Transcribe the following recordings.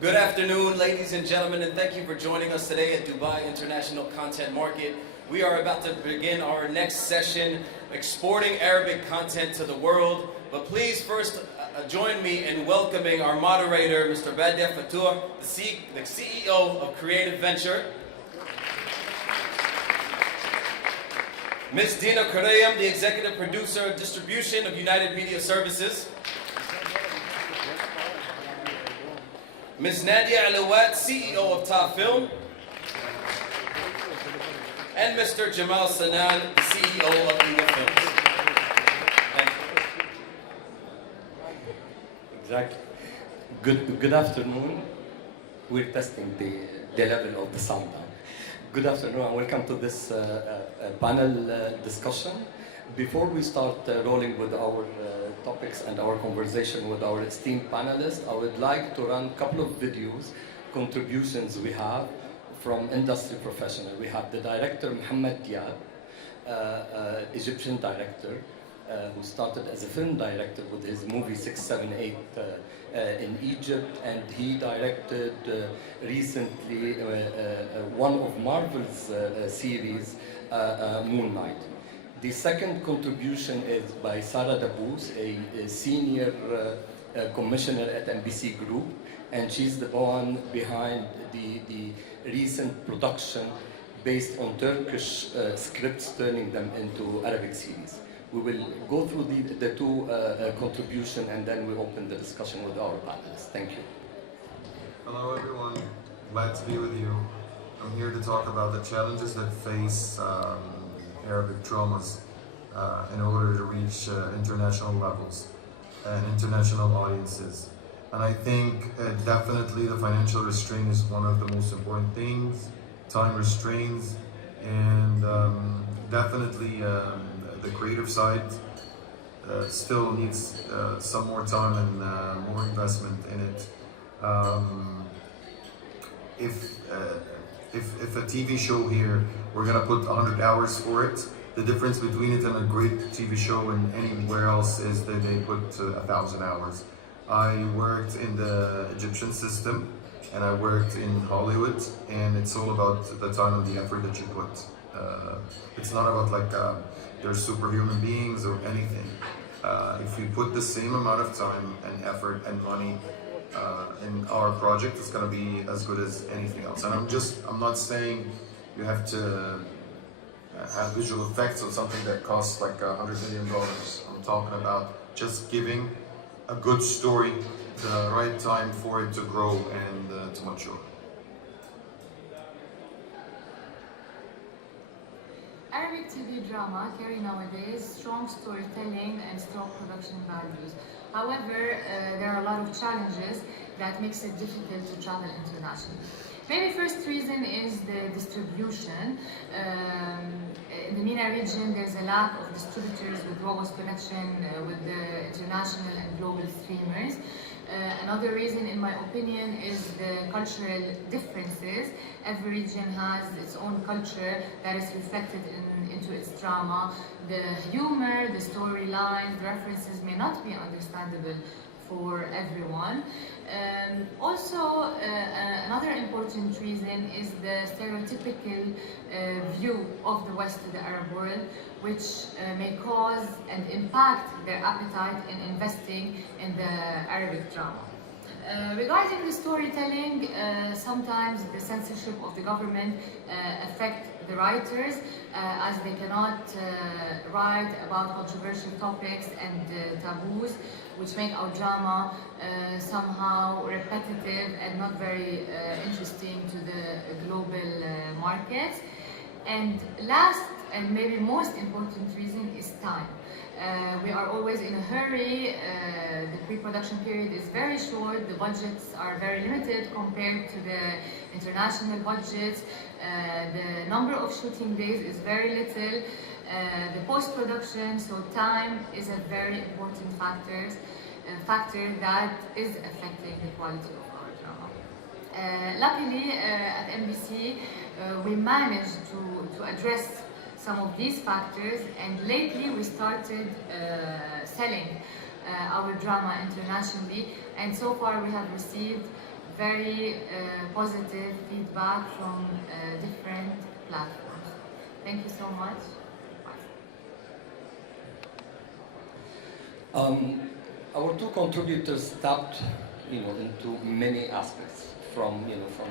Good afternoon, ladies and gentlemen, and thank you for joining us today at Dubai International Content Market. We are about to begin our next session, exporting Arabic content to the world. But please first join me in welcoming our moderator, Mr. Badih Fattouh, the CEO of Creative Venture. Ms. Dina Korayem, the Executive Producer of Distribution of United Media Services. Ms. Nadia, Eliewat, CEO of Top Film. And Mr. Jamal, Sannan, the CEO of Dina Films. Exactly. Good afternoon. We're testing the level of the sound now. Good afternoon and welcome to this panel discussion. Before we start rolling with our topics and our conversation with our esteemed panelists, I would like to run a couple of videos, contributions we have from industry professionals. We have the director Mohammed Diab, Egyptian director, who started as a film director with his movie 678 in Egypt, and he directed recently one of Marvel's series, Moon Knight. The second contribution is by Sarah Dabous, a senior commissioner at NBC Group, and she's the one behind the recent production based on Turkish scripts, turning them into Arabic series. We will go through the two contributions and then we open the discussion with our panelists. Thank you. Hello everyone, glad to be with you. I'm here to talk about the challenges that face Arabic dramas in order to reach international levels and international audiences. And I think definitely the financial restraint is one of the most important things, time restraints, and definitely the creative side still needs some more time and more investment in it. If a TV show here, we're gonna put 100 hours for it, the difference between it and a great TV show and anywhere else is that they put 1,000 hours. I worked in the Egyptian system and I worked in Hollywood, and it's all about the time and the effort that you put. It's not about like they're superhuman beings or anything. If we put the same amount of time and effort and money in our project, it's gonna be as good as anything else. And I'm not saying you have to have visual effects on something that costs like $100 million. I'm talking about just giving a good story the right time for it to grow and to mature. Arabic TV drama carry nowadays strong storytelling and strong production values. However, there are a lot of challenges that makes it difficult to travel internationally. Maybe first reason is the distribution. In the MENA region, there's a lack of distributors with robust connection with the international and global streamers. Another reason, in my opinion, is the cultural differences. Every region has its own culture that is reflected into its drama. The humor, the storylines, the references may not be understandable for everyone. Also, another important reason is the stereotypical view of the West to the Arab world, which may cause and impact their appetite in investing in the Arabic drama. Regarding the storytelling, sometimes the censorship of the government affect the writers as they cannot write about controversial topics and taboos, which make our drama somehow repetitive and not very interesting to the global markets. And last and maybe most important reason is time. We are always in a hurry, the pre-production period is very short, the budgets are very limited compared to the international budgets, the number of shooting days is very little, the post-production, so time is a very important factor that is affecting the quality of our drama. Luckily, at NBC, we managed to address some of these factors, and lately we started selling our drama internationally, and so far we have received very positive feedback from different platforms. Thank you so much. Our two contributors tapped, into many aspects, from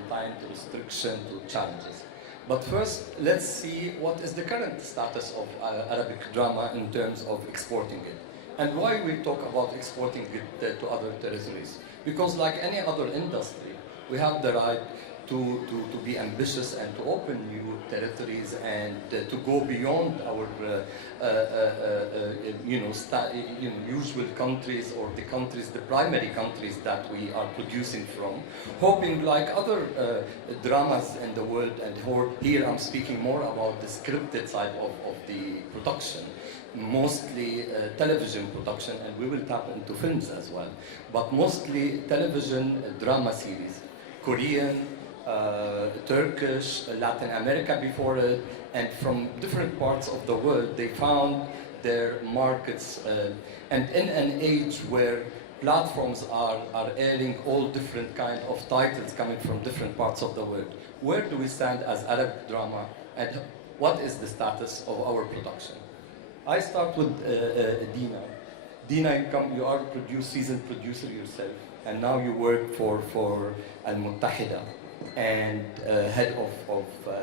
time to restriction to challenges. But first, let's see what is the current status of Arabic drama in terms of exporting it, and why we talk about exporting it to other territories. Because like any other industry, we have the right to be ambitious and to open new territories and to go beyond our usual countries or the primary countries that we are producing from, hoping like other dramas in the world. And here I'm speaking more about the scripted side of the production, mostly television production, and we will tap into films as well, but mostly television drama series, Korean, Turkish, Latin America before it, and from different parts of the world. They found their markets, and in an age where platforms are airing all different kind of titles coming from different parts of the world, where do we stand as Arab drama, and what is the status of our production? I start with Dina. Dina, you are seasoned producer yourself, and now you work for Al Muttahida and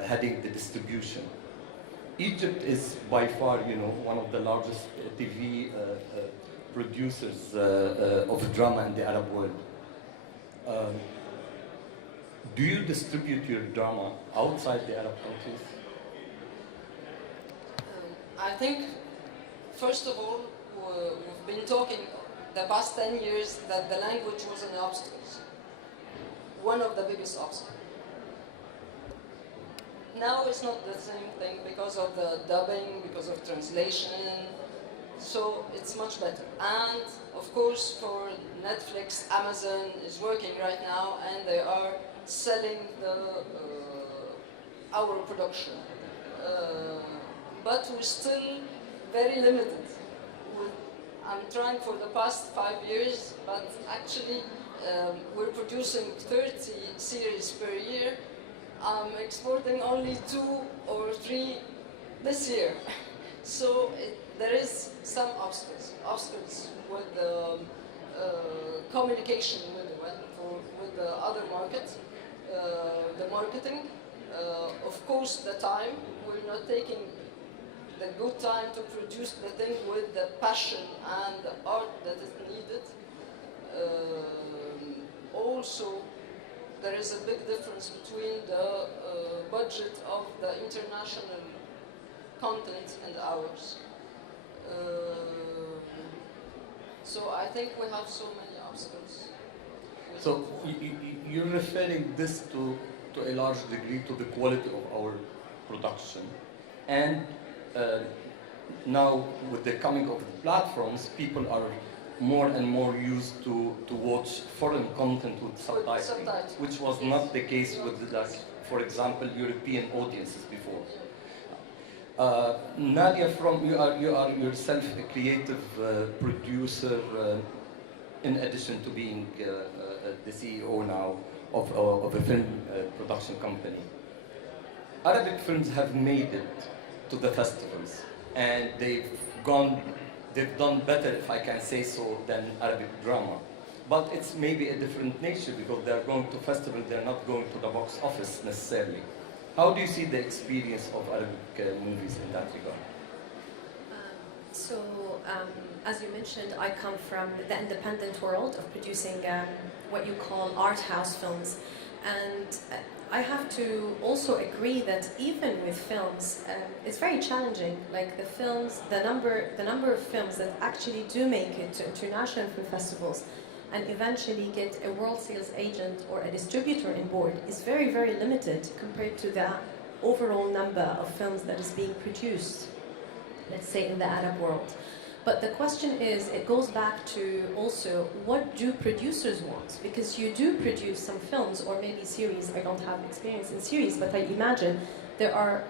heading the distribution. Egypt is by far, one of the largest TV producers of drama in the Arab world. Do you distribute your drama outside the Arab countries? I think, first of all, we've been talking the past 10 years that the language was an obstacle. One of the biggest obstacles. Now it's not the same thing because of the dubbing, because of translation, so it's much better. And of course for Netflix, Amazon is working right now and they are selling our production. But we're still very limited. I'm trying for the past 5 years, but actually we're producing 30 series per year. I'm exporting only 2 or 3 this year. So there is some obstacles with the communication with the other markets, the marketing. Of course, the time, we're not taking the good time to produce the thing with the passion and the art that is needed. Also, there is a big difference between the budget of the international content and ours. So I think we have so many obstacles. So you're referring this to a large degree to the quality of our production, and now with the coming of the platforms, people are more and more used to watch foreign content with subtitling, which was not the case with, for example, European audiences before. Nadia, you are yourself a creative producer, in addition to being the CEO now of a film production company. Arabic films have made it to the festivals, and they've done better, if I can say so, than Arabic drama. But it's maybe a different nature because they're going to festivals, they're not going to the box office necessarily. How do you see the experience of Arabic movies in that regard? As you mentioned, I come from the independent world of producing what you call art house films. And I have to also agree that even with films, it's very challenging. Like the number of films that actually do make it to international film festivals and eventually get a world sales agent or a distributor on board is very, very limited compared to the overall number of films that is being produced, let's say, in the Arab world. But the question is, it goes back to also, what do producers want? Because you do produce some films or maybe series. I don't have experience in series, but I imagine there are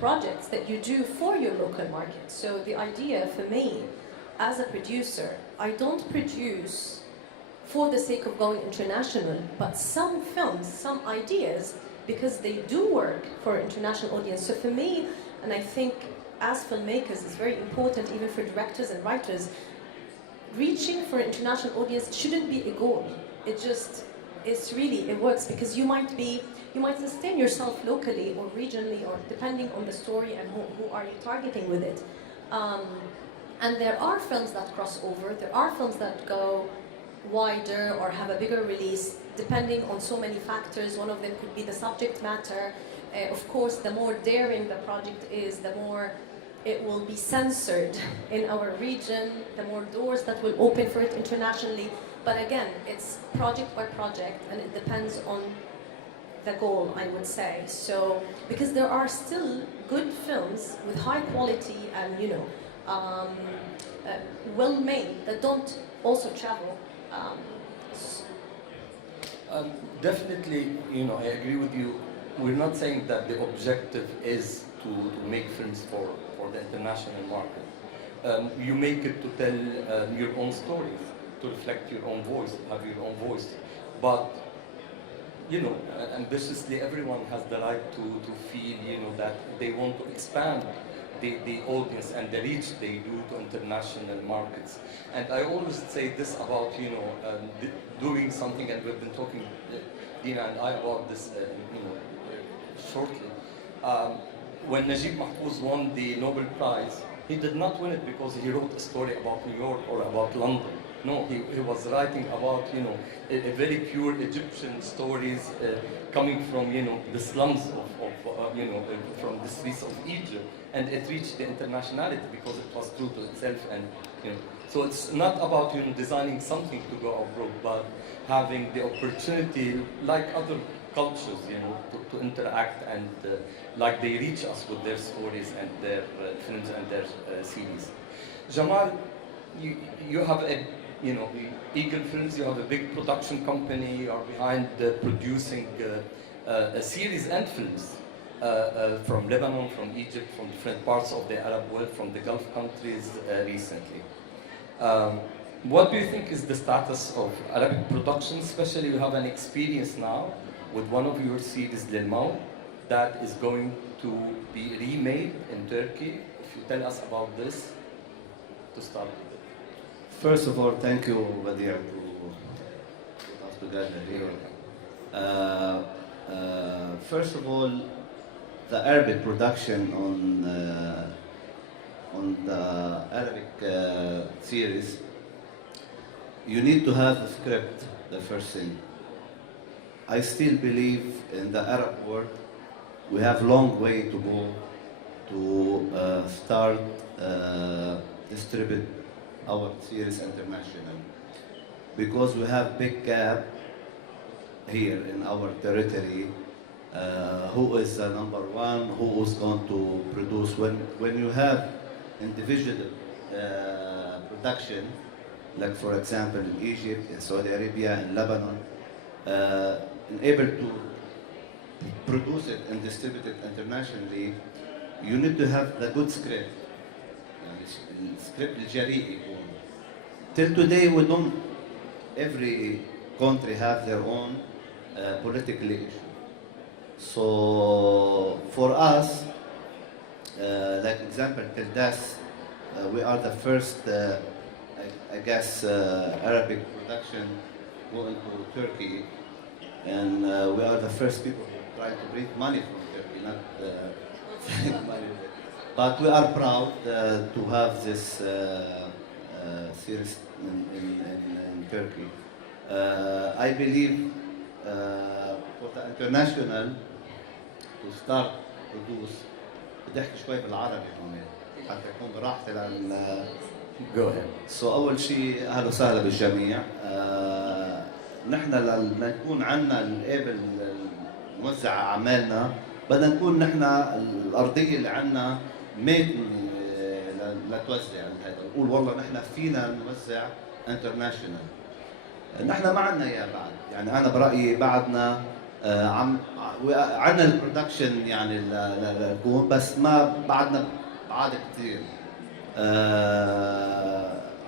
projects that you do for your local market. So the idea for me, as a producer, I don't produce for the sake of going international, but some films, some ideas, because they do work for an international audience. So for me, and I think as filmmakers, it's very important, even for directors and writers, reaching for an international audience shouldn't be a goal. It works because you might sustain yourself locally or regionally, or depending on the story and who are you targeting with it. And there are films that cross over, there are films that go wider or have a bigger release, depending on so many factors. One of them could be the subject matter. Of course, the more daring the project is, the more it will be censored in our region, the more doors that will open for it internationally. But again, it's project by project, and it depends on the goal, I would say. So, because there are still good films with high quality and, well made, that don't also travel. Definitely, I agree with you. We're not saying that the objective is to make films for the international market. You make it to tell your own stories, to reflect your own voice, have your own voice. But, ambitiously, everyone has the right to feel, that they want to expand the audience and the reach they do to international markets. And I always say this about, doing something, and we've been talking, Dina and I, about this, shortly. When Najib Mahfouz won the Nobel Prize, he did not win it because he wrote a story about New York or about London. No, he was writing about, a very pure Egyptian stories coming from, the slums from the streets of Egypt, and it reached the internationality because it was true to itself. And so it's not about designing something to go abroad, but having the opportunity, like other cultures, to interact, and like they reach us with their stories and their films and their series. Jamal, you have a Eagle Films, you have a big production company, you are behind producing a series and films from Lebanon, from Egypt, from different parts of the Arab world, from the Gulf countries recently. What do you think is the status of Arabic production? Especially you have an experience now with one of your series, Lil Maut, that is going to be remade in Turkey. If you tell us about this, to start with. First of all, thank you, Badih, to put us together here. First of all, the Arabic production on the Arabic series, you need to have a script, the first thing. I still believe in the Arab world, we have a long way to go to start distribute our series internationally, because we have big gap here in our territory. Who is the number one? Who is going to produce? When you have individual production, like for example in Egypt, in Saudi Arabia, in Lebanon, able to produce it and distribute it internationally, you need to have the good script. Script الجريء يكون. Till today we don't. Every country have their own political issue. So for us, like example, till this, we are the first, I guess, Arabic production going to Turkey, and we are the first people who try to bring money from Turkey, not money. But we are proud to have this series in Turkey. I believe for the international to start produce, بدي احكي شوي بالعربي هون حتى يكون براحتي لان Go ahead. سو اول شيء اهلا وسهلا بالجميع. نحن لما يكون عندنا القابل نوزع اعمالنا بدنا نكون نحن الارضيه اللي عندنا ميت لتوزع هذا، نقول والله نحن فينا نوزع انترناشونال. نحن ما عندنا اياه بعد، يعني انا برايي بعدنا عندنا البرودكشن يعني لنكون، بس ما بعدنا بعاد كثير.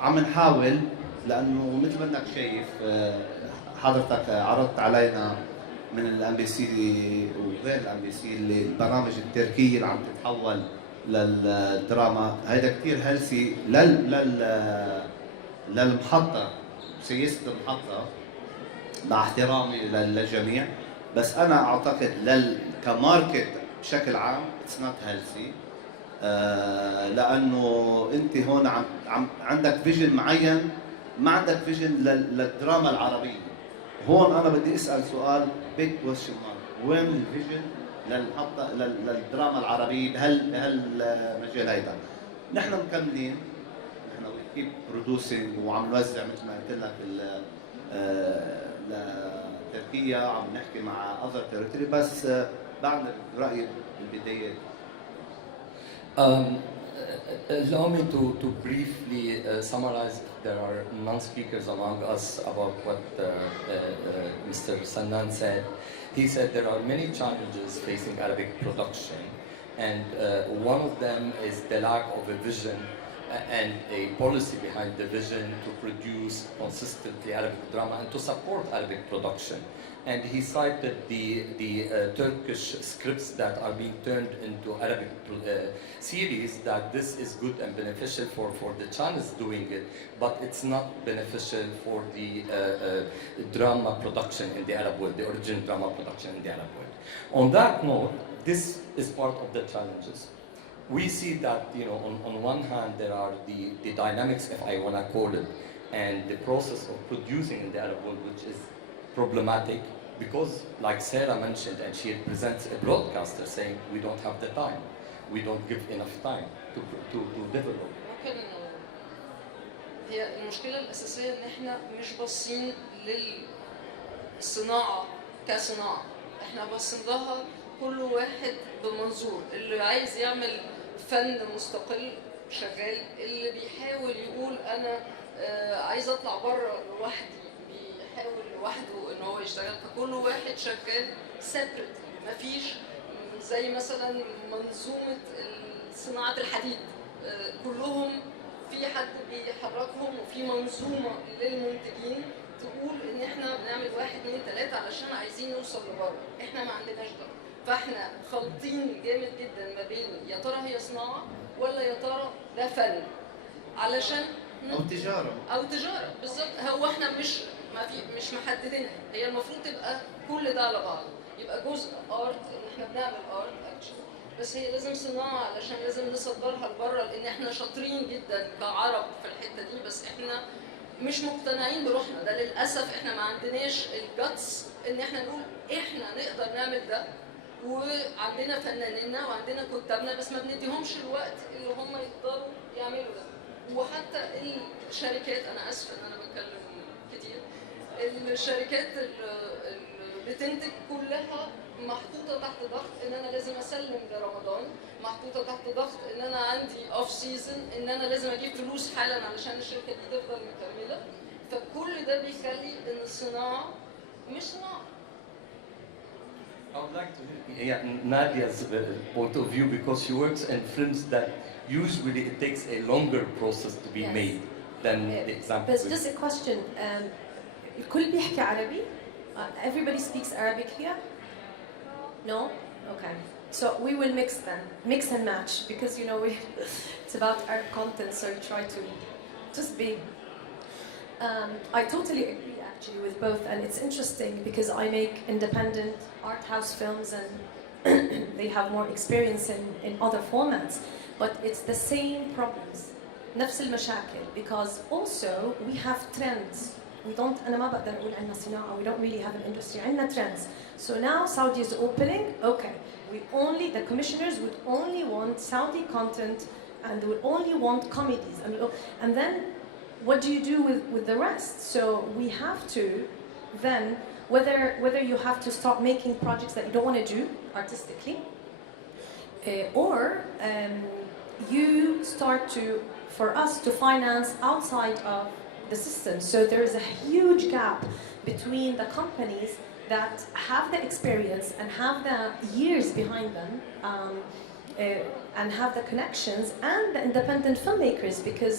عم نحاول لانه مثل ما انك شايف حضرتك عرضت علينا من الام بي سي وغير الام بي سي اللي البرامج التركيه اللي عم تتحول للدراما، هيدا كثير هلسي للمحطه، سياسه المحطه، مع احترامي للجميع، بس انا اعتقد كماركت بشكل عام اتس نوت هيلثي، لانه انت هون عندك فيجن معين، ما عندك فيجن للدراما العربيه. هون انا بدي اسال سؤال بيج كويشن مارك، وين الفيجن للمحطه للدراما العربيه بهالمجال هيدا؟ نحن مكملين، نحن كيب برودوسينج وعم نوزع مثل ما قلت لك لتركيا، عم نحكي مع اذر تيريتوري، بس بعد رايي بالبدايه. Allow me to briefly summarize. There are non-speakers among us about what Mr. Sannan said. He said there are many challenges facing Arabic production, and one of them is the lack of a vision and a policy behind the vision to produce consistently Arabic drama and to support Arabic production. And he cited the Turkish scripts that are being turned into Arabic series, that this is good and beneficial for the channels doing it, but it's not beneficial for the drama production in the Arab world, the original drama production in the Arab world. On that note, this is part of the challenges. We see that, you know, on one hand there are the dynamics, if I want to call it, and the process of producing in the Arab world, which is problematic because, like Sarah mentioned, and she presents a broadcaster saying we don't have the time, we don't give enough time to develop. ممكن هي المشكلة الأساسية إن إحنا مش باصين للصناعة كصناعة، إحنا باصين لها كل واحد بمنظور، اللي عايز يعمل فن مستقل شغال، اللي بيحاول يقول أنا عايز أطلع بره لوحدي، بيحاول لوحده إن هو يشتغل، فكل واحد شغال سيبريت، مفيش زي مثلا منظومة صناعة الحديد، كلهم في حد بيحركهم وفي منظومة للمنتجين تقول إن إحنا بنعمل 1 2 3 علشان عايزين نوصل لبره، إحنا ما عندناش ده، فإحنا خالطين جامد جدا ما بين يا ترى هي صناعة ولا يا ترى ده فن، علشان او تجاره بالظبط. هو احنا مش محددينها، هي المفروض تبقى كل ده على بعض، يبقى جزء ارت ان احنا بنعمل ارت اكشن، بس هي لازم صناعه علشان لازم نصدرها لبره، لان احنا شاطرين جدا كعرب في الحته دي، بس احنا مش مقتنعين بروحنا، ده للاسف احنا ما عندناش الجاتس ان احنا نقول احنا نقدر نعمل ده، وعندنا فنانينا وعندنا كتابنا، بس ما بنديهمش الوقت اللي هم يقدروا يعملوا ده. وحتى الشركات، انا اسفه ان انا بتكلم كتير، الشركات اللي بتنتج كلها محطوطه تحت ضغط ان انا لازم اسلم لرمضان، محطوطه تحت ضغط ان انا عندي اوف سيزون، ان انا لازم اجيب فلوس حالا علشان الشركه دي تفضل مكمله، فكل ده بيخلي ان الصناعه مش صناعه. I would like to hear Nadia's point of view, because she works in films that usually it takes a longer process to be made than the example. But just a question. الكل بيحكي عربي? Everybody speaks Arabic here? No? Okay. So we will mix and match, because you know it's about our content, so you try to just be. I totally agree actually with both, and it's interesting because I make independent art house films and they have more experience in other formats, but it's the same problems, نفس المشاكل, because also we have trends. We don't, أنا ما بقدر أقول عنا صناعة, we don't really have an industry, عنا trends. So now Saudi is opening, okay, the commissioners would only want Saudi content and they would only want comedies. And then what do you do with the rest? So we have to then, whether you have to start making projects that you don't want to do artistically, or you start for us to finance outside of the system. So there is a huge gap between the companies that have the experience and have the years behind them and have the connections, and the independent filmmakers, because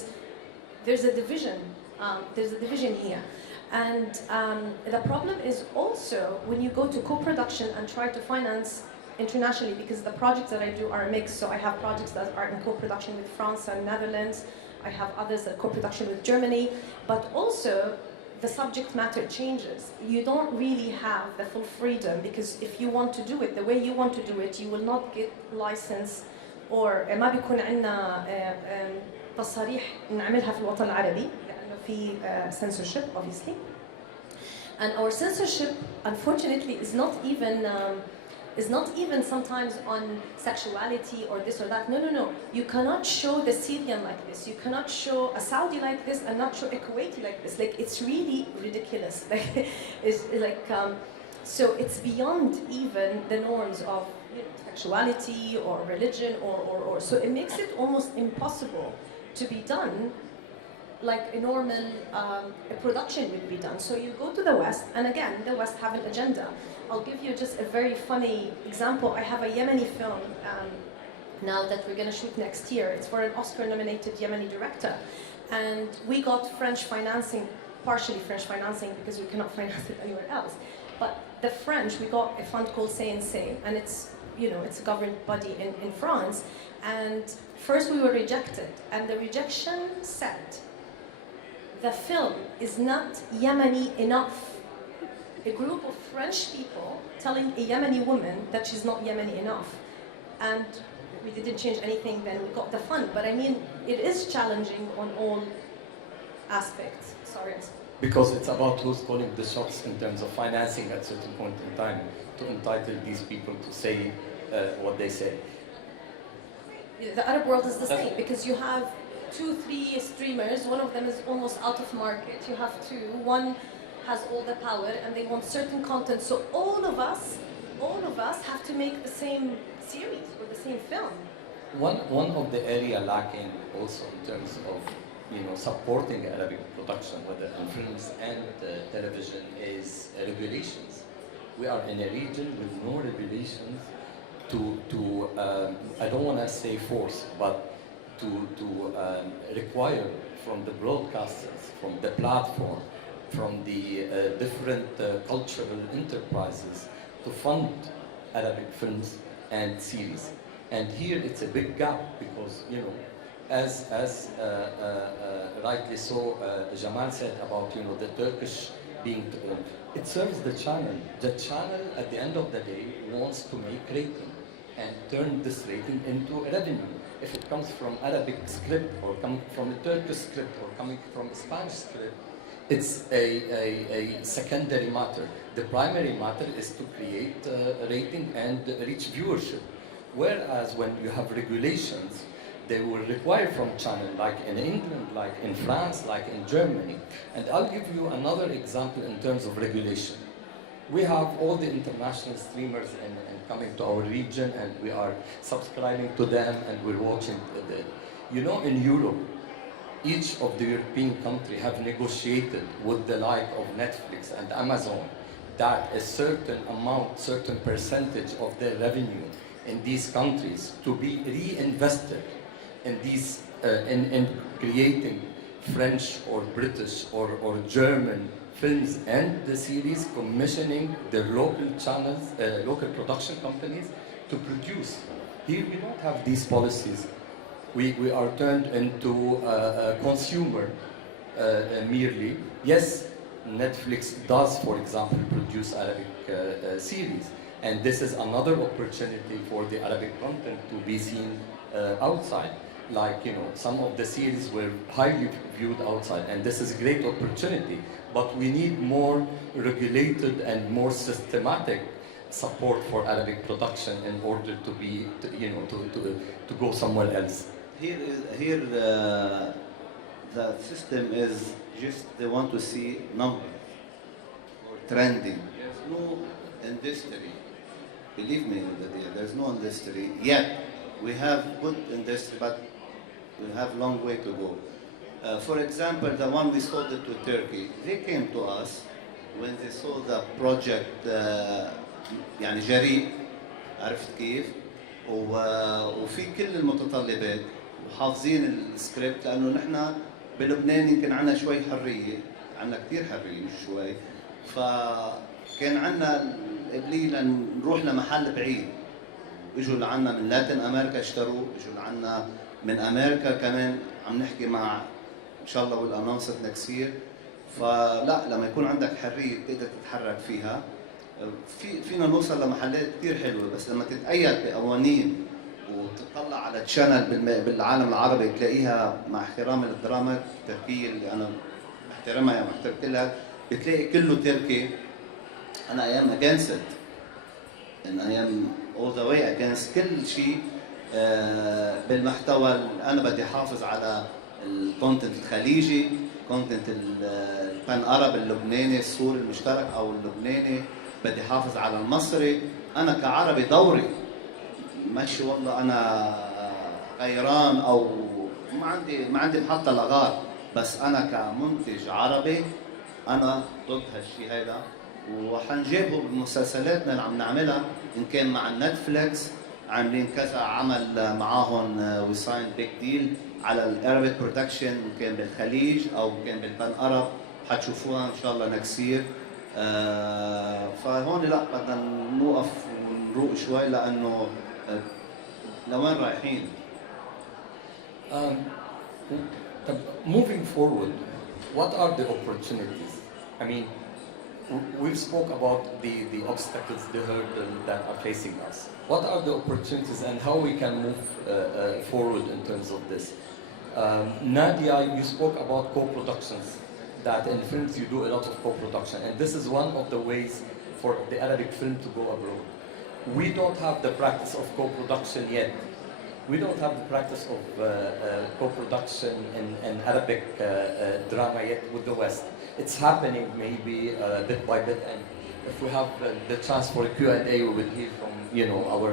there's a division There's a division here. And the problem is also when you go to co-production and try to finance internationally, because the projects that I do are a mix. So I have projects that are in co-production with France and Netherlands. I have others that co-production with Germany. But also, the subject matter changes. You don't really have the full freedom, because if you want to do it the way you want to do it, you will not get license, or ما بيكون عندنا تصاريح نعملها في الوطن العربي لأنه في censorship obviously. And our censorship unfortunately is not even sometimes on sexuality or this or that. No. You cannot show the Syrian like this. You cannot show a Saudi like this and not show a Kuwaiti like this. Like, it's really ridiculous. Like, it's like, so it's beyond even the norms of, you know, sexuality or religion or. So it makes it almost impossible to be done like a normal production would be done. So you go to the West, and again, the West have an agenda. I'll give you just a very funny example. I have a Yemeni film now that we're going to shoot next year. It's for an Oscar-nominated Yemeni director. And we got French financing, partially French financing, because we cannot finance it anywhere else. But the French, we got a fund called CNC, and it's, you know, it's a government body in France. And first we were rejected, and the rejection said, the film is not Yemeni enough. A group of French people telling a Yemeni woman that she's not Yemeni enough. And we didn't change anything, then we got the fund. But I mean, it is challenging on all aspects. Sorry. Because it's about who's calling the shots in terms of financing at a certain point in time to entitle these people to say what they say. The Arab world is the same, because you have 2-3 streamers. One of them is almost out of market. You have two. One has all the power, and they want certain content. So all of us have to make the same series or the same film. One of the area lacking also in terms of, you know, supporting Arabic production, whether in films and television, is regulations. We are in a region with no regulations to I don't want to say force, but to require from the broadcasters, from the platform, from the different cultural enterprises to fund Arabic films and series. And here it's a big gap because, you know, as rightly so, Jamal said about, you know, the Turkish being, it serves the channel. The channel at the end of the day wants to make rating and turn this rating into revenue. If it comes from Arabic script or coming from a Turkish script or coming from a Spanish script, it's a secondary matter. The primary matter is to create rating and reach viewership. Whereas when you have regulations, they will require from channel, like in England, like in France, like in Germany. And I'll give you another example in terms of regulation. We have all the international streamers and coming to our region, and we are subscribing to them and we're watching. You know, in Europe, each of the European countries have negotiated with the like of Netflix and Amazon that a certain amount, certain percentage of their revenue in these countries to be reinvested in these, in creating French or British or German films and the series, commissioning their local channels, local production companies to produce. Here we don't have these policies. We are turned into a consumer merely. Yes, Netflix does, for example, produce Arabic series. And this is another opportunity for the Arabic content to be seen outside. Like, you know, some of the series were highly viewed outside, and this is a great opportunity. But we need more regulated and more systematic support for Arabic production in order to be, to go somewhere else. Here the system is just they want to see numbers or trending. There's no industry. Believe me, Nadia, there's no industry yet. We have good industry, but we have a long way to go. For example, the one we sold it to Turkey, they came to us when they saw the project يعني جريء عرفت كيف وفي كل المتطلبات وحافظين السكريبت لانه نحن بلبنان يمكن عندنا شوي حريه، عندنا كثير حريه مش شوي، فكان عندنا القبليه لنروح لمحل بعيد. اجوا لعنا من لاتين امريكا اشتروا، اجوا لعنا من امريكا كمان عم نحكي مع ان شاء الله والانونسر نكست يير. فلا لما يكون عندك حريه تقدر تتحرك فيها، فينا نوصل لمحلات كثير حلوه، بس لما تتقيد بقوانين وتطلع على تشانل بالعالم العربي تلاقيها، مع احترامي للدراما التركيه اللي انا محترمها يعني محترمت لها، بتلاقي كله تركي. انا ايام اجينست ان ايام all the way against كل شيء بالمحتوى. انا بدي احافظ على الكونتنت الخليجي، كونتنت البان ارب اللبناني السوري المشترك او اللبناني، بدي احافظ على المصري. انا كعربي دوري، ماشي والله انا غيران او ما عندي محطه لغار، بس انا كمنتج عربي انا ضد هالشيء هذا، وحنجيبه بمسلسلاتنا اللي عم نعملها، ان كان مع نتفليكس عاملين كذا عمل معاهم وي ساين بيج ديل على الارابيك برودكشن، ان كان بالخليج او كان بالبان ارب، حتشوفوها ان شاء الله نكسير. فهون لا بدنا نوقف ونروق شوي، لانه لوين رايحين؟ Moving forward, what are the opportunities? I mean, we've spoke about the obstacles, the hurdles that are facing us. What are the opportunities and how we can move forward in terms of this? Nadia, you spoke about co-productions, that in films you do a lot of co-production, and this is one of the ways for the Arabic film to go abroad. We don't have the practice of co-production yet. We don't have the practice of co-production in Arabic drama yet with the West. It's happening maybe bit by bit, and if we have the chance for a Q&A, we will hear from our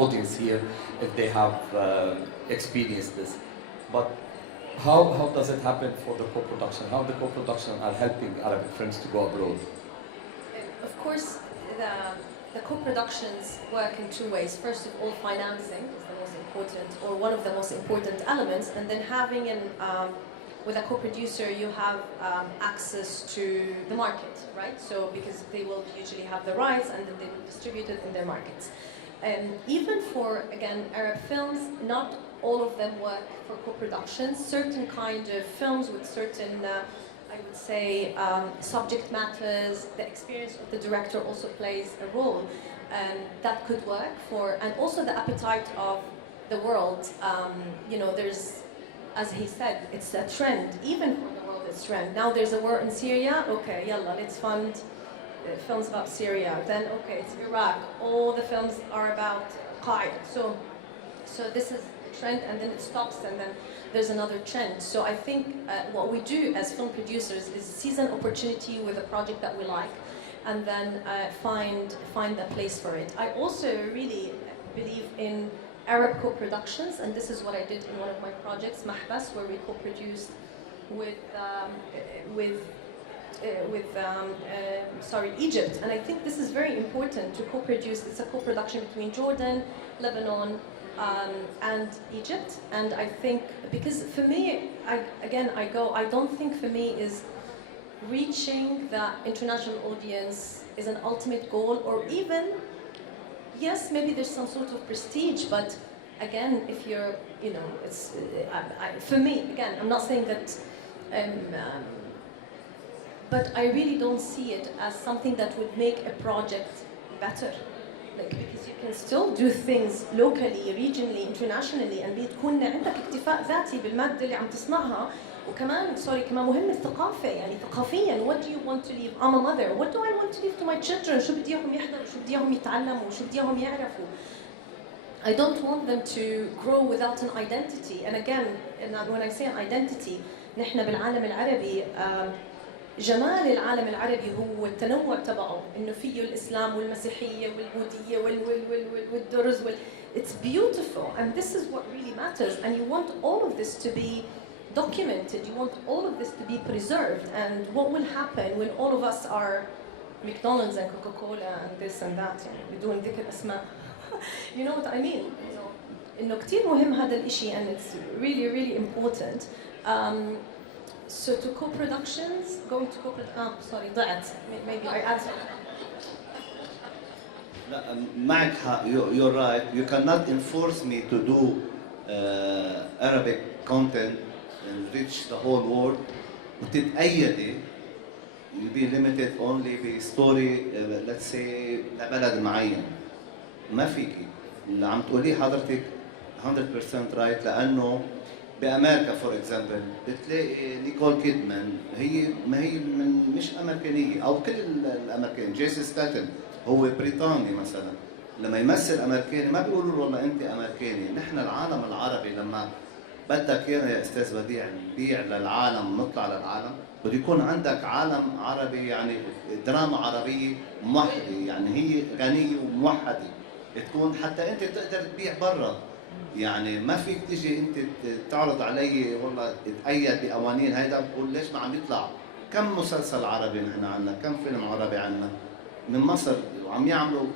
audience here if they have experienced this. But how does it happen for the co-production? How the co-production are helping Arabic films to go abroad? Of course, the co-productions work in two ways. First of all, financing is the most important, or one of the most important elements, and then having with a co-producer, you have access to the market, right? So because they will usually have the rights and then they will distribute it in their markets. Even for, again, Arab films, not all of them work for co-productions. Certain kind of films with certain, I would say, subject matters, the experience of the director also plays a role, that could work for, and also the appetite of the world. There's, as he said, it's a trend, even for the world it's trend. Now there's a war in Syria, okay, yalla, let's fund films about Syria. Then, okay, it's Iraq, all the films are about Qaeda. So this is a trend, and then it stops, and then there's another trend. So I think what we do as film producers is seize an opportunity with a project that we like, and then find a place for it. I also really believe in Arab co-productions, and this is what I did in one of my projects, Mahbas, where we co-produced with Egypt. And I think this is very important to co-produce. It's a co-production between Jordan, Lebanon, and Egypt. And I think, because for me, I don't think for me is reaching the international audience is an ultimate goal, or even, yes, maybe there's some sort of prestige, but again, if you're, it's, for me, again, I'm not saying that, but I really don't see it as something that would make a project better. Because you can still do things locally, regionally, internationally, and بتكون عندك اكتفاء ذاتي بالمادة اللي عم تصنعها. وكمان كمان مهم الثقافة، يعني ثقافيا what do you want to leave? I'm a mother, what do I want to leave to my children? شو بدي اياهم يحضروا، شو بدي اياهم يتعلموا، شو بدي اياهم يعرفوا. I don't want them to grow without an identity. And again, when I say an identity, نحن بالعالم العربي جمال العالم العربي هو التنوع تبعه، انه فيه الاسلام والمسيحيه والبوذيه والدرز it's beautiful, and this is what really matters, and you want all of this to be documented, you want all of this to be preserved. And what will happen when all of us are McDonald's and Coca-Cola and this and that, يعني بدون ذكر اسماء. You know what I mean? إنه كتير مهم هذا الإشي, and it's really really important. So to co-productions, going to sorry, ضعت. Maybe I answered. لا معك حق. You're right. You cannot enforce me to do Arabic content and reach the whole world. وتتأيدي you be limited only بستوري let's say لبلد معين. ما فيكي. اللي عم تقوليه حضرتك 100% right لأنه بأمريكا فور اكزامبل بتلاقي نيكول كيدمان ما هي مش أمريكانية أو كل الأمريكان. جيسون ستاتن هو بريطاني مثلا لما يمثل أمريكاني ما بيقولوا له والله أنت أمريكاني. نحن العالم العربي لما بدك إيانا يا أستاذ بديع نبيع للعالم نطلع للعالم بده يكون عندك عالم عربي يعني دراما عربية موحدة يعني هي غنية وموحدة تكون حتى أنت تقدر تبيع برا. يعني ما فيك تيجي انت تعرض علي والله اتأيد بقوانين هيدا بقول ليش ما عم يطلع. كم مسلسل عربي نحن عنا، كم فيلم عربي عنا من مصر وعم يعملوا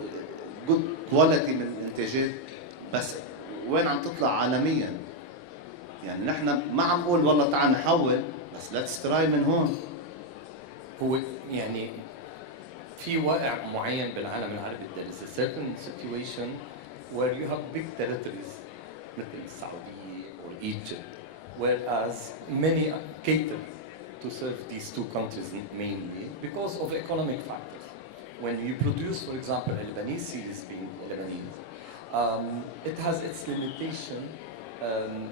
جود كواليتي من الانتاجات بس وين عم تطلع عالميا. يعني نحن ما عم نقول والله تعال نحول بس ليتس تراي من هون. هو يعني في واقع معين بالعالم العربي there is a certain situation where you have big territories مثل السعودية or Egypt, whereas many cater to serve these two countries mainly because of economic factors. When you produce, for example, a Lebanese series being Lebanese, it has its limitation.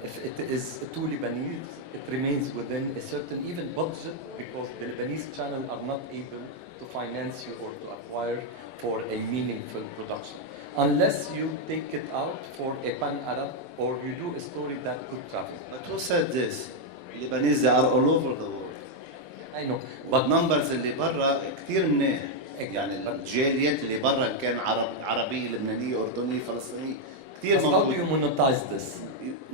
If it is too Lebanese, it remains within a certain even budget because the Lebanese channel are not able to finance you or to acquire for a meaningful production. Unless you take it out for a pan-Arab or you do a story that could travel. But who said this? Lebanese they are all over the world. I know. But numbers اللي برا كثير منيح. يعني الجاليات اللي برا كان عربية لبنانية أردنية فلسطينية كثير موجود. How do you monetize this?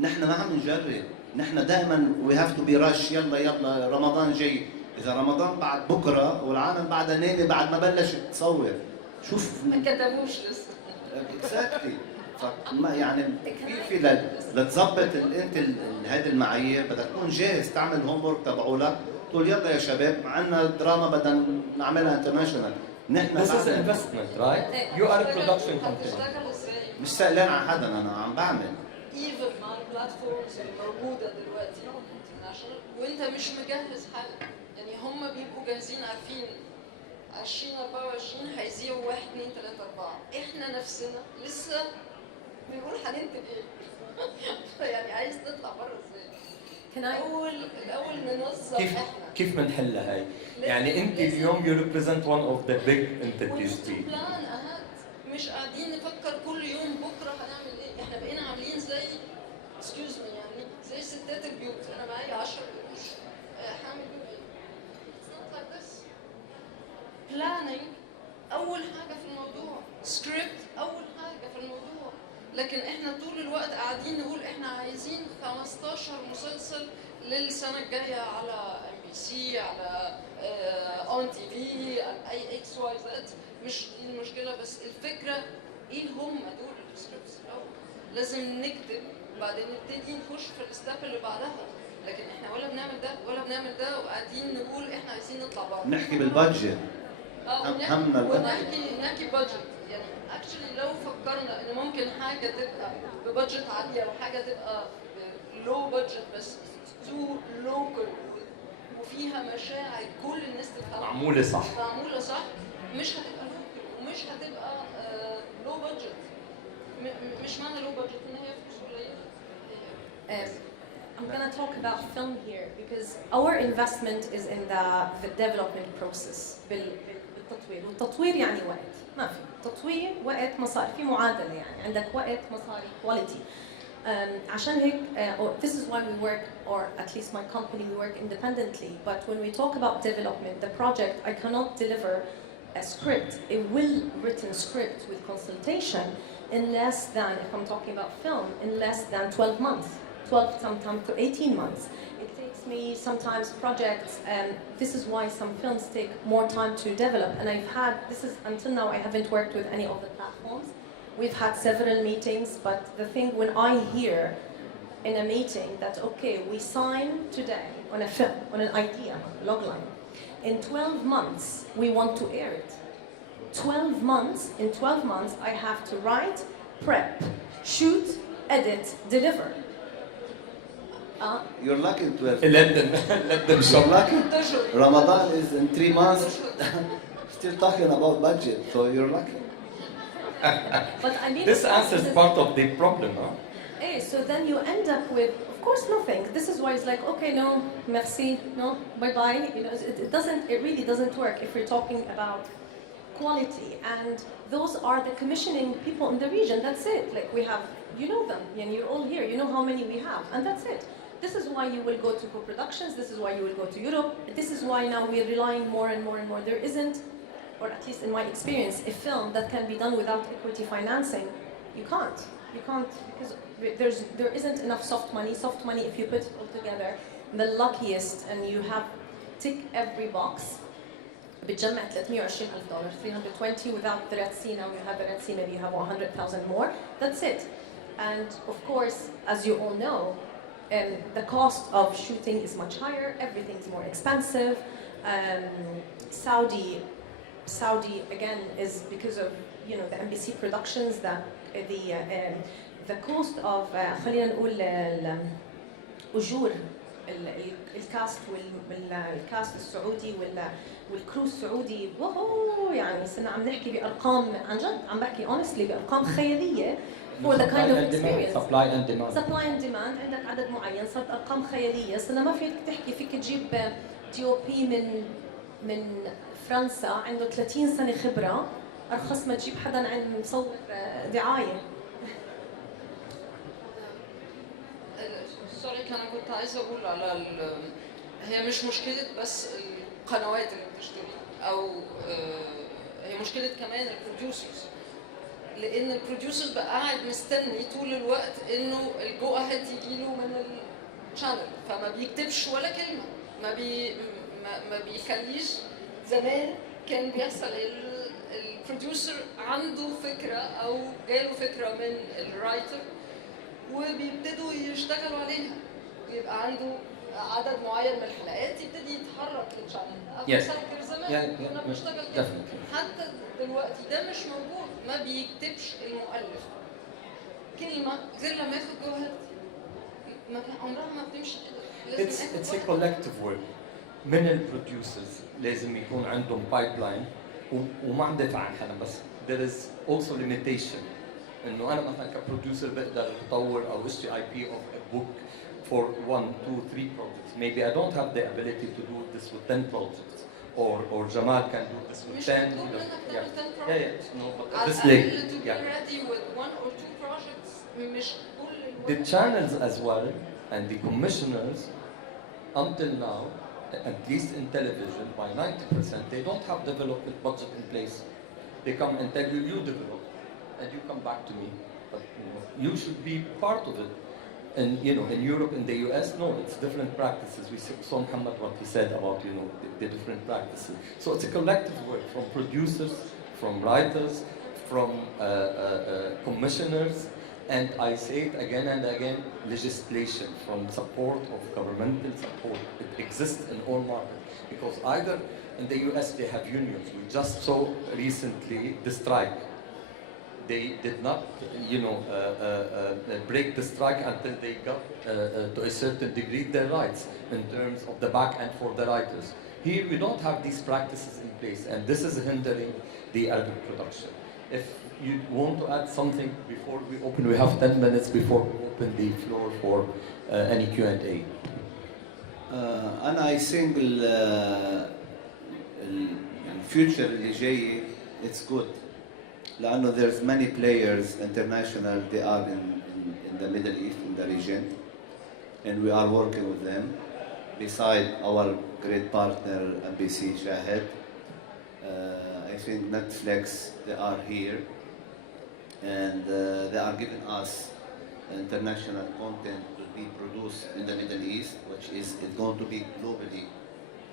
نحن ما عم نجرب. نحن دائما we have to be rush يلا رمضان جاي. إذا رمضان بعد بكرة والعالم بعدها نايمة بعد ما بلشت تصور. شوف ما كتبوش لسه. اكزاكتلي. فما يعني في لتظبط انت هذه المعايير بدك تكون جاهز تعمل هوم ورك تبعولك تقول يلا يا شباب عندنا دراما بدنا نعملها انترناشونال. نحن This is an investment, right? You are a production company. هتشتغل ازاي؟ مش سألان على حدا انا عم بعمل. ايفن مع البلاتفورمز اللي موجوده دلوقتي انترناشونال وانت مش مجهز حاجه. يعني هم بيبقوا جاهزين عارفين 2024 هيذيعوا 1 2 3 4. احنا نفسنا لسه بنقول هننتج ايه. يعني عايز تطلع بره ازاي؟ الاول ننظم احنا كيف بنحلها هاي؟ يعني انت اليوم you represent one of the big entities. بلان اهات مش قاعدين نفكر كل يوم بكره هنعمل ايه. احنا بقينا عاملين زي اكسكيوز مي يعني زي ستات البيوت. انا معايا 10 قروش هعمل بيهم ايه؟ It's not like this. planning اول حاجه في الموضوع. سكريبت اول حاجه في الموضوع. لكن احنا طول الوقت قاعدين نقول احنا عايزين 15 مسلسل للسنه الجايه على ام بي سي على اون تي في اي اكس واي زد. مش دي المشكله بس الفكره ايه هم دول السكريبتس الاول. لازم نكتب بعدين نبتدي نخش في الستاب اللي بعدها. لكن احنا ولا بنعمل ده ولا بنعمل ده وقاعدين نقول احنا عايزين نطلع بره. نحكي بالبادجت. ونحكي بادجت. يعني اكشلي لو فكرنا ان ممكن حاجه تبقى ببادجت عاليه وحاجه تبقى لو بادجت بس تو لوكال وفيها مشاعر كل الناس تفهمها معموله صح مش هتبقى لوكال ومش هتبقى لو بادجت. مش معنى لو بادجت ان هي فلوس قليله. I'm going to talk about film here because our investment is in the development process بالتطوير. والتطوير يعني وقت. ما في تطوير وقت مصاري. في معادلة يعني عندك وقت مصاري quality. عشان هيك this is why we work or at least my company we work independently. But when we talk about development, the project I cannot deliver a script, a well-written script with consultation in less than, if I'm talking about film, in less than 12 months. 12 sometimes to 18 months. It takes me sometimes projects and this is why some films take more time to develop and I've had, this is until now I haven't worked with any of the platforms. We've had several meetings but the thing when I hear in a meeting that okay we sign today on a film, on an idea, logline. In 12 months, we want to air it. 12 months, in 12 months, I have to write, prep, shoot, edit, deliver. You're lucky to have. let them show. You're lucky. Ramadan is in 3 months. Still talking about budget, so you're lucky. But I mean, This answers part of the problem, huh? Hey, so then you end up with, of course, nothing. This is why it's like, okay, no, merci, no, bye-bye. You know, it really doesn't work if we're talking about quality. And those are the commissioning people in the region. That's it. Like we have, you know them, and you're all here. You know how many we have, and that's it. This is why you will go to co-productions. This is why you will go to Europe. This is why now we're relying more and more and more. There isn't, or at least in my experience, a film that can be done without equity financing. You can't. You can't, because there isn't enough soft money. Soft money, if you put it all together, the luckiest, and you have tick every box. بتجمع $320,000, 320 without the Red Sea. Now you have the Red Sea, maybe you have 100,000 more. That's it. And of course, as you all know, the cost of shooting is much higher. Everything's more expensive. Saudi again is because of the NBC productions that the cost of خلينا نقول الأجور الكاست والكاست السعودي والكرو السعودي يعني صرنا عم نحكي بأرقام عن جد عم بحكي honestly بأرقام خيالية for the kind of experience. Supply and demand. Supply and demand. عندك عدد معين صارت أرقام خيالية. صرنا ما فيك تحكي فيك تجيب DOP من فرنسا عنده 30 سنة خبرة أرخص ما تجيب حدا عند مصور دعاية. سوري أنا كنت عايزة أقول على هي مش مشكلة بس القنوات اللي بتشتري أو هي مشكلة كمان البروديوسرز لأن البروديوسرز بقى قاعد مستني طول الوقت إنه الجو أهيد يجيله من الشانل فما بيكتبش ولا كلمة ما بيخليش زمان كان بيحصل البروديوسر عنده فكرة أو جاله فكرة من الرايتر وبيبتدوا يشتغلوا عليها يبقى عنده عدد معين من الحلقات يبتدي يتحرك للشانل أفكر زمان كنا بنشتغل كده حتى دلوقتي ده مش موجود ما بيكتبش المؤلف كلمة غير لما ياخد جوهر عمرها ما بتمشي كده It's a collective work. من البروديوسرز لازم يكون عندهم بايبلاين وما عم دافع عن حدا بس there is also limitation انه انا مثلا كبروديوسر بقدر اطور او اشتري IP of a book for 1, 2, 3 projects. Maybe I don't have the ability to do this with 10 projects or Jamal can do this with 10. No, but this like to be ready with 1 or 2 projects مش كل the channels as well and the commissioners until now at least in television, by 90%, they don't have development budget in place. They come and tell you, you develop, and you come back to me. But you should be part of it. And in Europe, in the US, no, it's different practices. We saw Muhammad what he said about the different practices. So it's a collective work from producers, from writers, from commissioners. And I say it again and again, legislation from support of governmental support. It exists in all markets. Because either in the US they have unions. We just saw recently the strike. They did not, break the strike until they got to a certain degree their rights in terms of the back end for the writers. Here we don't have these practices in place and this is hindering the Arabic production. If you want to add something before we open, we have 10 minutes before we open the floor for any Q&A. أنا I think الفيوتشر اللي جاي it's good لأنه there's many players international they are in the Middle East in the region and we are working with them beside our great partner NBC Shahid. I think Netflix they are here and they are giving us international content to be produced in the Middle East, which is going to be globally.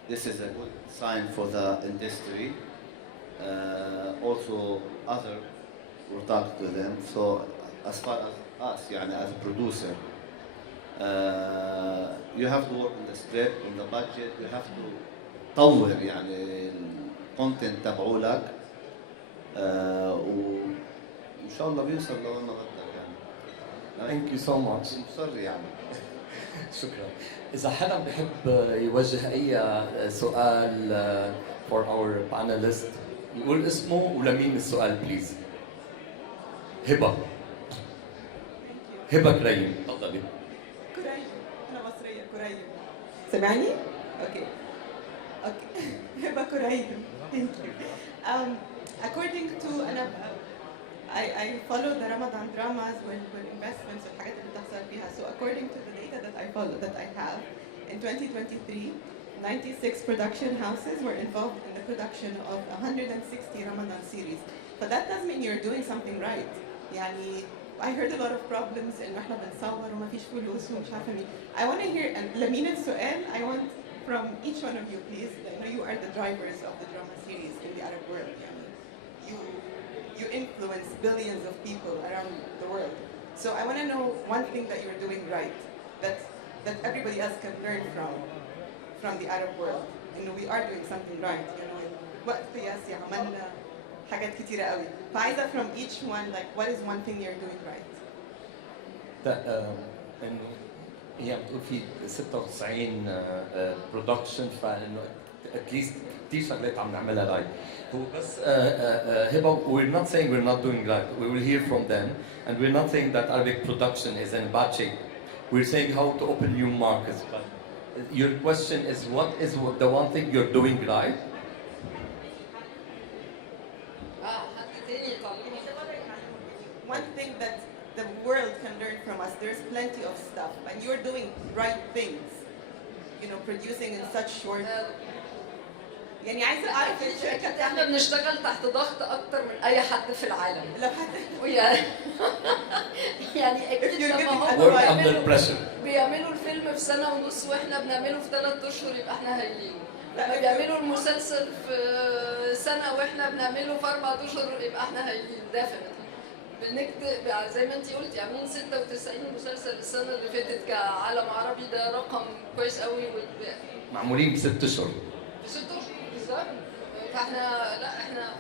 This is a good sign for the industry. Also, other we'll talk to them. So, as far as us, as a producer, You have to work on the script, on the budget. You have to طور يعني الكونتنت تبعولك وإن شاء الله بيوصل لوين ما بدك يعني. Thank you so much. مصر يعني. شكرا. إذا حدا بحب يوجه أي سؤال for our panelist يقول اسمه ولمين السؤال بليز. هبة. هبة كريم، تفضلي. كريم، أنا مصرية كريم. سمعني؟ Okay. Okay. هبة كريم. Thank you. According to I follow the Ramadan dramas investments والحاجات اللي بتحصل فيها. So according to the data that I follow that I have, in 2023, 96 production houses were involved in the production of 160 Ramadan series. But that does mean you're doing something right. يعني I heard a lot of problems إنه إحنا بنصور وما فيش فلوس ومش عارفة مين. I want to hear لمين السؤال. I want from each one of you please. I know you are the drivers of the drama series in the Arab world. يعني you influence billions of people around the world. So I want to know one thing that you're doing right that everybody else can learn from the Arab world. إنه we are doing something right. You know, وقت قياسي عملنا حاجات كتيرة قوي. فعايزة from each one like what is one thing you're doing right. إنه هي بتقول في 96 برودكشن فإنه اتليست كثير شغلات عم نعملها لايف. هو بس هبة we're not saying we're not doing right. We will hear from them and we're not saying that Arabic production is in bad shape. We're saying how to open new markets. But your question is what is the one thing you're doing right? One thing that the world can learn from us, there's plenty of stuff, and you're doing right things. You know, producing in such short. يعني عايزة أعرف الشركة احنا بنشتغل تحت ضغط أكتر من أي حد في العالم. لو حد يعني أكيد لما هم Work under pressure. بيعملوا الفيلم في سنة ونص وإحنا بنعمله في 3 أشهر يبقى إحنا هايلين. لما بيعملوا المسلسل في سنة وإحنا بنعمله في 4 أشهر يبقى إحنا هايلين definitely. بنكتب زي ما أنتي قلتي عاملين 96 مسلسل السنة اللي فاتت كعالم عربي ده رقم كويس قوي. معمولين ب6 أشهر. ب6 أشهر بالظبط. فإحنا لا إحنا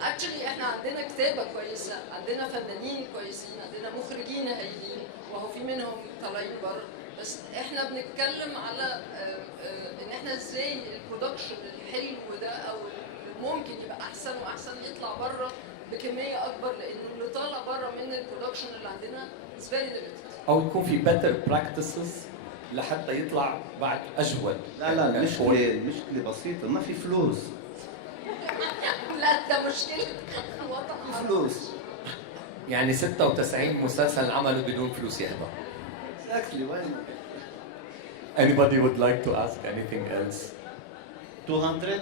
actually إحنا عندنا كتابة كويسة، عندنا فنانين كويسين، عندنا مخرجين هايلين وهو في منهم طالعين بره. بس احنا بنتكلم على ان احنا ازاي البرودكشن الحلو ده او ممكن يبقى احسن واحسن يطلع بره بكميه اكبر لانه اللي طالع بره من البرودكشن اللي عندنا is very limited. او يكون في better practices لحتى يطلع بعد اجود. لا المشكله بسيطه ما في فلوس. لا ده مشكله وضع فلوس. يعني 96 مسلسل عملوا بدون فلوس يا هبه. Exactly. Why? Anybody would like to ask anything else? 200.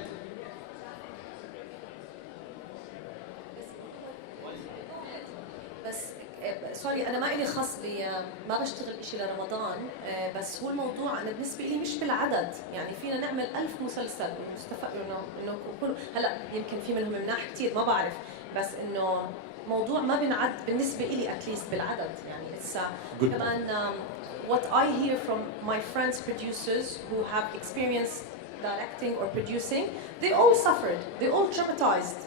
بس سوري انا ما إلي خص ما بشتغل شيء لرمضان بس هو الموضوع انا بالنسبه لي مش بالعدد يعني فينا نعمل 1000 مسلسل مستفق انه كل هلا يمكن في منهم مناح كثير ما بعرف بس انه موضوع ما بنعد بالنسبه لي اتليست بالعدد يعني لسه كمان what I hear from my friends producers who have experience directing or producing they all suffered they all traumatized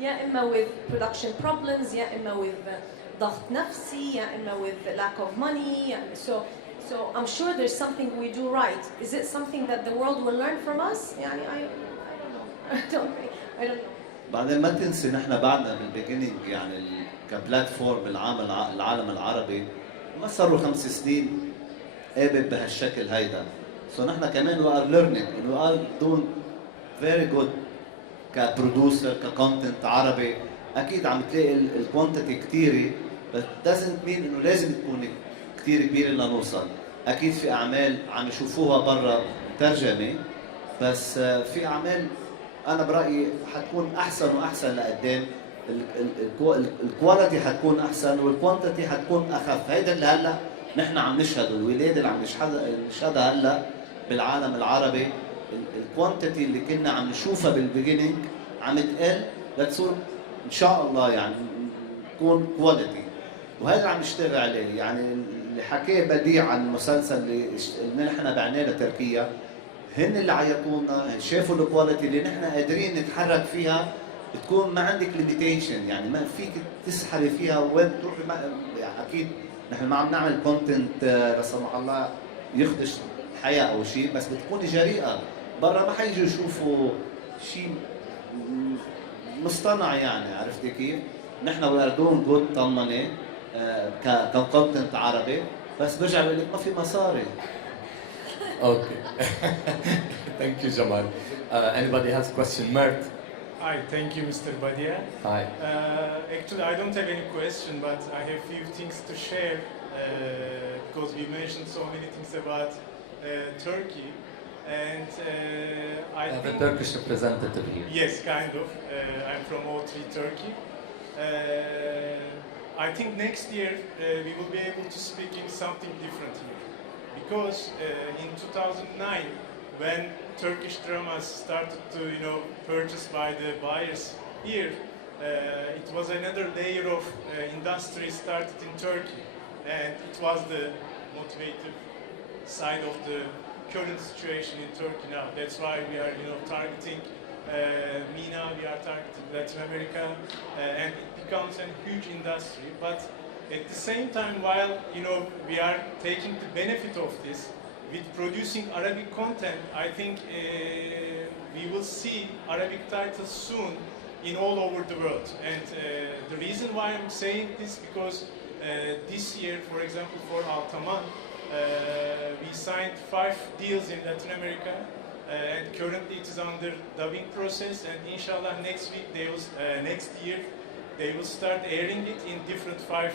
يا اما with production problems يا اما with ضغط نفسي يا اما with lack of money so I'm sure there's something we do right is it something that the world will learn from us يعني I don't know بعدين ما تنسي نحن بعدنا بالبيجينينج يعني كبلاتفورم العالم العربي ما صاروا 5 سنين قابل بهالشكل هيدا سو نحن كمان we are learning and we are doing very good كبرودوسر ككونتنت عربي اكيد عم تلاقي الكوانتيتي كثيره بس doesn't mean انه لازم تكون كثير كبيره لنوصل اكيد في اعمال عم يشوفوها برا ترجمه بس في اعمال انا برايي حتكون احسن واحسن لقدام الكواليتي حتكون احسن والكوانتيتي حتكون اخف هيدا اللي هلا نحن عم نشهده الولاده اللي عم نشهدها هلا بالعالم العربي الكوانتيتي اللي كنا عم نشوفها بالبيجينينج عم تقل لتصير ان شاء الله يعني تكون كواليتي وهذا عم نشتغل عليه يعني اللي حكاه بديع عن المسلسل اللي نحن بعناه لتركيا، هن اللي عيطونا، شافوا الكواليتي اللي نحن قادرين نتحرك فيها، تكون ما عندك ليميتيشن، يعني ما فيك تسحري فيها وين تروحي. يعني اكيد نحن ما عم نعمل كونتنت لا سمح الله يخدش الحياه او شيء، بس بتكوني جريئه. برا ما حيجوا يشوفوا شيء مصطنع، يعني عرفتي كيف؟ نحن وي ار دوينج جود طمنه ككونتنت عربي، بس برجع بقول لك ما في مصاري. Okay. Thank you, Jamal. Anybody has a question? Mert? Hi, thank you, Mr. Badih. Hi. Actually, I don't have any question, but I have few things to share because we mentioned so many things about Turkey, and I I have think a Turkish representative here. yes, kind of. I'm from O3 Turkey. I think next year we will be able to speak in something different here, because in 2009, when Turkish dramas started to, purchased by the buyers here, it was another layer of industry started in Turkey, and it was the motivative side of the current situation in Turkey now. That's why we are, targeting MENA, we are targeting Latin America, and it becomes a huge industry. But at the same time, while we are taking the benefit of this with producing Arabic content, I think we will see Arabic titles soon in all over the world. And the reason why I'm saying this, because this year, for example, for Altaman, we signed 5 deals in Latin America, and currently it is under dubbing process. And inshallah, next year, they will start airing it in different 5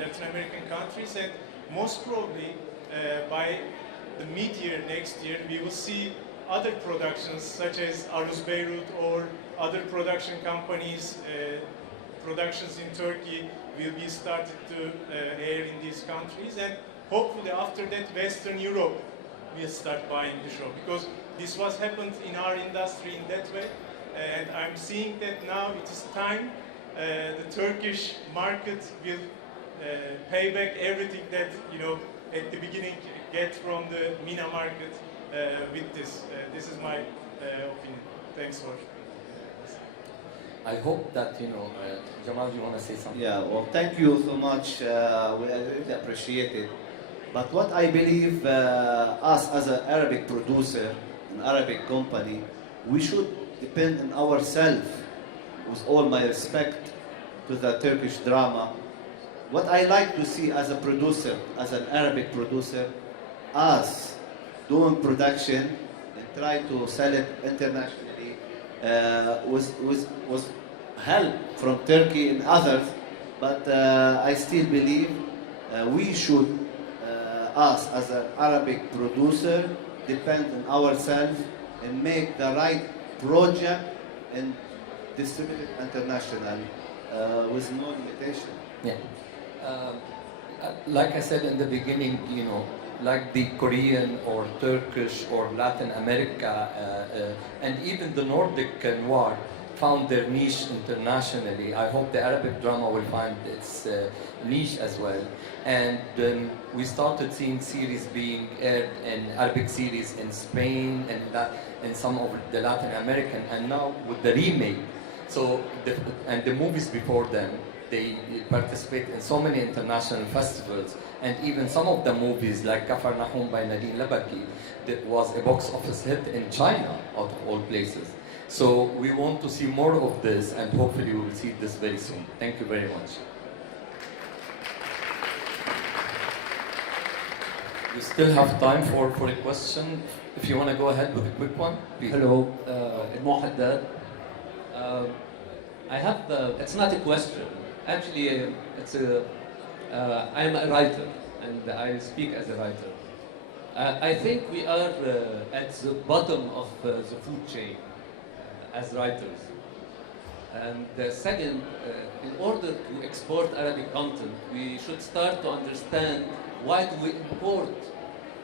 Latin American countries, and most probably by the mid-year next year, we will see other productions such as Aruz Beirut or other production companies, productions in Turkey will be started to air in these countries, and hopefully after that Western Europe will start buying the show, because this was happened in our industry in that way, and I'm seeing that now it is time the Turkish market will pay back everything that at the beginning get from the MENA market with this. This is my opinion. Thanks for. I hope that, Jamal, you want to say something? Yeah, well, thank you so much. We really appreciate it. But what I believe, us as an Arabic producer, an Arabic company, we should depend on ourselves. With all my respect to the Turkish drama, what I like to see as a producer, as an Arabic producer, us doing production and try to sell it internationally with help from Turkey and others. But I still believe we should, us as an Arabic producer, depend on ourselves and make the right project and distribute it internationally with no limitation. Yeah. Like I said in the beginning, like the Korean or Turkish or Latin America and even the Nordic noir found their niche internationally. I hope the Arabic drama will find its niche as well. And we started seeing series being aired in Arabic series in Spain and some of the Latin American, and now with the remake. So, and the movies before them, they participate in so many international festivals, and even some of the movies like Kafar Nahum by Nadine Labaki, that was a box office hit in China, out of all places. So we want to see more of this, and hopefully we will see this very soon. Thank you very much. We still have time for a question. If you want to go ahead with a quick one, please. Hello, Mohaddad. I have, it's not a question. Actually, I am a writer, and I speak as a writer. I think we are at the bottom of the food chain as writers. And second, in order to export Arabic content, we should start to understand why do we import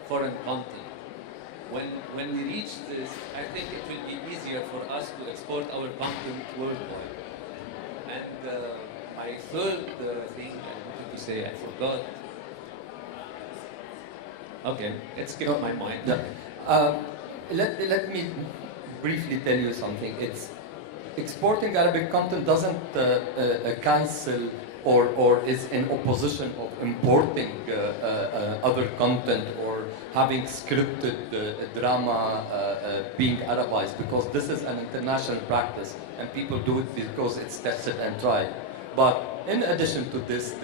foreign content. When we reach this, I think it will be easier for us to export our content worldwide. And my third thing I wanted to say, I forgot. Okay, it's kept my mind. Yeah. Let me briefly tell you something. It's exporting Arabic content doesn't cancel or is in opposition of importing other content or having scripted drama being Arabized, because this is an international practice and people do it because it's tested and tried. But in addition to this,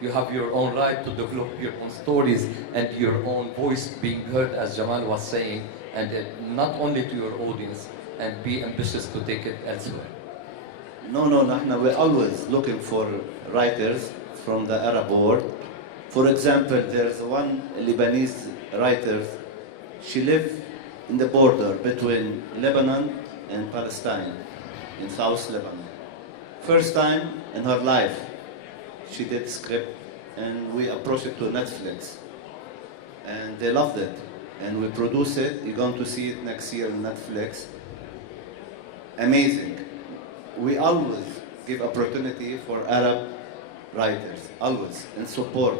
you have your own right to develop your own stories and your own voice being heard, as Jamal was saying, and not only to your audience, and be ambitious to take it elsewhere. No, we're always looking for writers from the Arab world. For example, there's one Lebanese writer. She lived in the border between Lebanon and Palestine, in South Lebanon. First time in her life, she did script, and we approached it to Netflix, and they loved it, and we produced it. You're going to see it next year on Netflix. Amazing. We always give opportunity for Arab writers, always, and support.